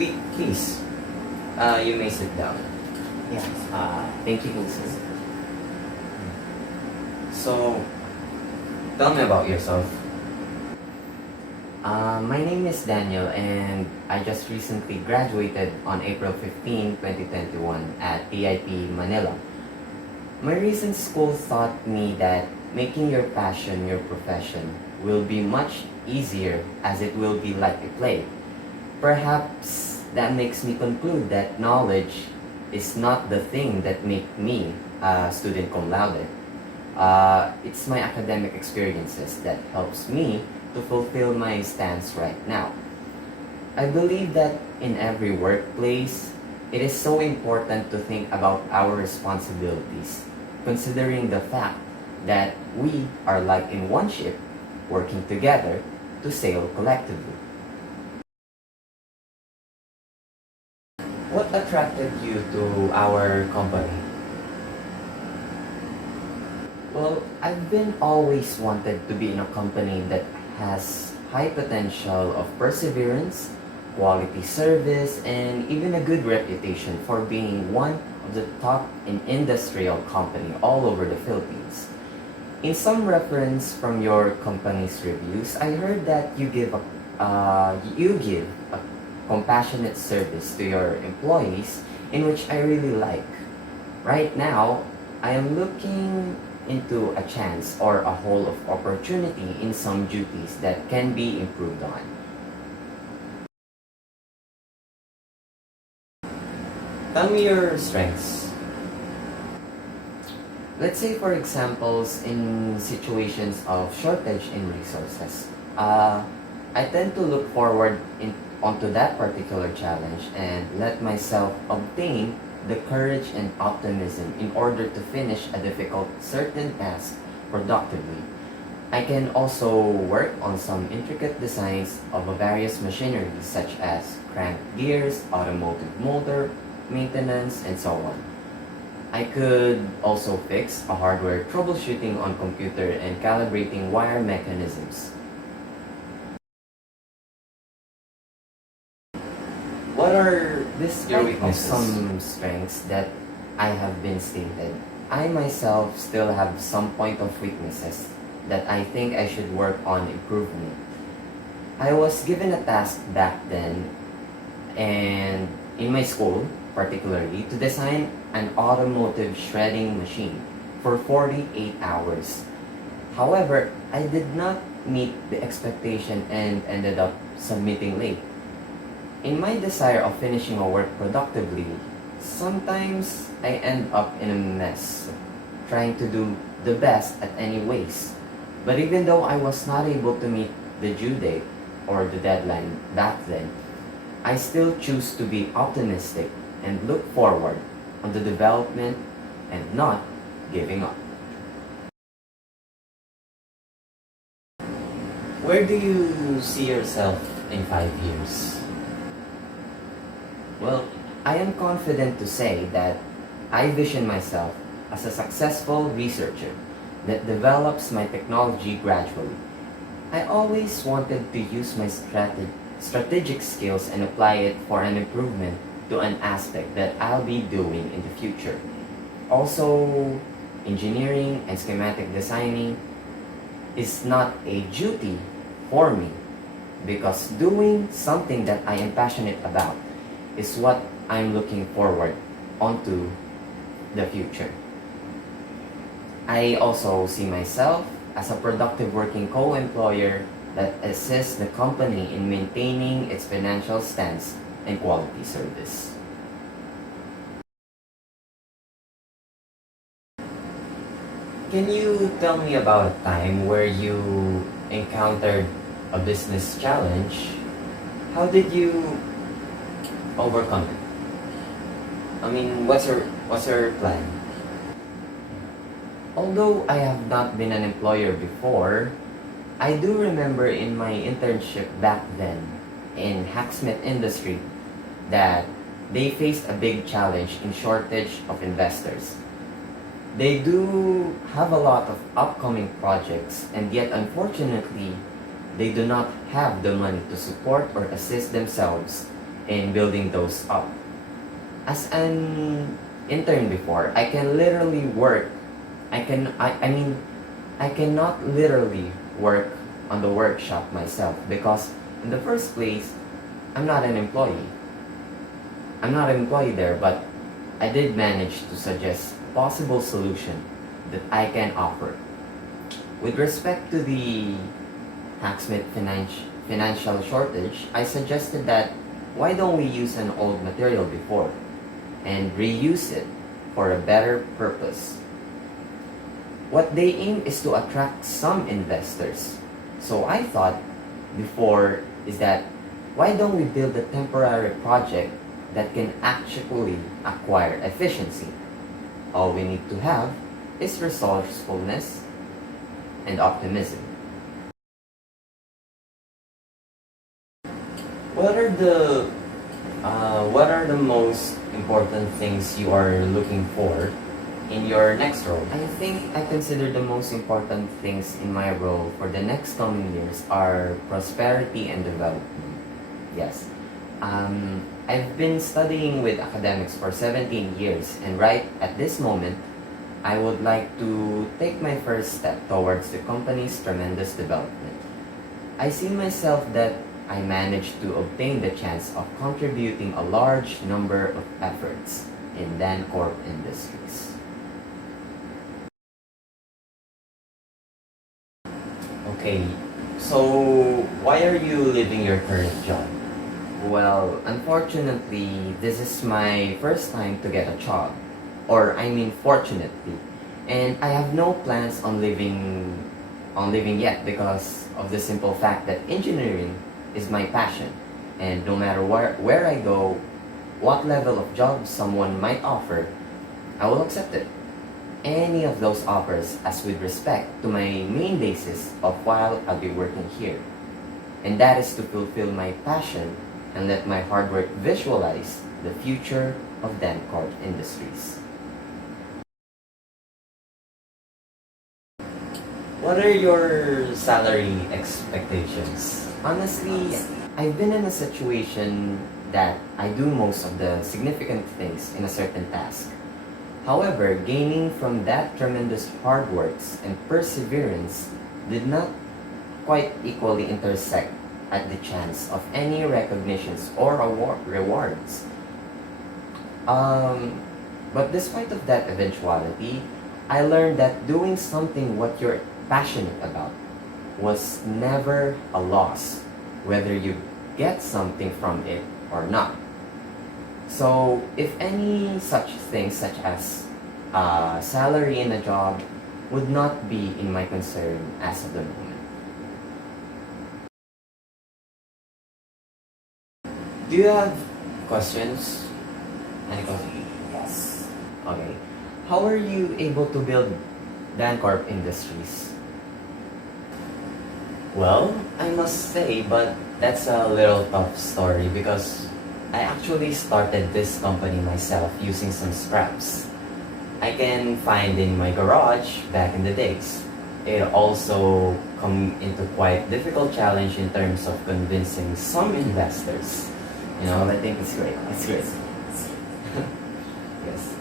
Please, you may sit down. Yes. Thank you, sir. So, tell me about yourself. My name is Daniel, and I just recently graduated on April 15, 2021 at PIP Manila. My recent school taught me that making your passion your profession will be much easier as it will be like a play. Perhaps that makes me conclude that knowledge is not the thing that make me a student cum laude. It's my academic experiences that helps me to fulfill my stance right now. I believe that in every workplace, it is so important to think about our responsibilities, considering the fact that we are like in one ship, working together to sail collectively. What attracted you to our company? Well, I've been always wanted to be in a company that has high potential of perseverance, quality service, and even a good reputation for being one of the top in industrial company all over the Philippines. In some reference from your company's reviews, I heard that you give a compassionate service to your employees, in which I really like. Right now, I am looking into a chance or a hole of opportunity in some duties that can be improved on. Tell me your strengths. Let's say, for examples, in situations of shortage in resources, I tend to look forward onto that particular challenge and let myself obtain the courage and optimism in order to finish a difficult certain task productively. I can also work on some intricate designs of various machinery such as crank gears, automotive motor, maintenance, and so on. I could also fix a hardware troubleshooting on computer and calibrating wire mechanisms. What are your Despite of weaknesses? some strengths that I have been stated, I myself still have some point of weaknesses that I think I should work on improvement. I was given a task back then and in my school particularly to design an automotive shredding machine for 48 hours. However, I did not meet the expectation and ended up submitting late. In my desire of finishing a work productively, sometimes I end up in a mess, trying to do the best at any ways. But even though I was not able to meet the due date or the deadline back then, I still choose to be optimistic and look forward on the development and not giving up. Where do you see yourself in 5 years? Well, I am confident to say that I vision myself as a successful researcher that develops my technology gradually. I always wanted to use my strategic skills and apply it for an improvement to an aspect that I'll be doing in the future. Also, engineering and schematic designing is not a duty for me because doing something that I am passionate about is what I'm looking forward onto the future. I also see myself as a productive working co-employer that assists the company in maintaining its financial stance and quality service. Can you tell me about a time where you encountered a business challenge? How did you overcome it? I mean, what's your plan? Although I have not been an employer before, I do remember in my internship back then in hacksmith industry that they faced a big challenge in shortage of investors. They do have a lot of upcoming projects and yet unfortunately they do not have the money to support or assist themselves in building those up. As an intern before, I can literally work. I cannot literally work on the workshop myself because in the first place, I'm not an employee. I'm not an employee there, but I did manage to suggest a possible solution that I can offer. With respect to the hacksmith financial shortage, I suggested that why don't we use an old material before and reuse it for a better purpose. What they aim is to attract some investors. So I thought before is that why don't we build a temporary project that can actually acquire efficiency? All we need to have is resourcefulness and optimism. What are the most important things you are looking for in your next role? I think I consider the most important things in my role for the next coming years are prosperity and development. Yes. I've been studying with academics for 17 years, and right at this moment, I would like to take my first step towards the company's tremendous development. I see myself that I managed to obtain the chance of contributing a large number of efforts in Dancorp Industries. Okay, so why are you leaving your current job? Well, unfortunately, this is my first time to get a job. Or I mean fortunately. And I have no plans on living yet because of the simple fact that engineering is my passion. And no matter where I go, what level of job someone might offer, I will accept it. Any of those offers as with respect to my main basis of while I'll be working here. And that is to fulfill my passion and let my hard work visualize the future of Dancorp Industries. What are your salary expectations? Honestly, I've been in a situation that I do most of the significant things in a certain task. However, gaining from that tremendous hard works and perseverance did not quite equally intersect at the chance of any recognitions or rewards. But despite of that eventuality, I learned that doing something what you're passionate about was never a loss, whether you get something from it or not. So, if any such things such as salary in a job would not be in my concern as of the moment. Do you have questions? Any questions? Yes. Okay. How are you able to build Dancorp Industries? Well, I must say, but that's a little tough story because I actually started this company myself using some scraps I can find in my garage back in the days. It also come into quite difficult challenge in terms of convincing some investors. You know, I think it's great. It's great. Yes.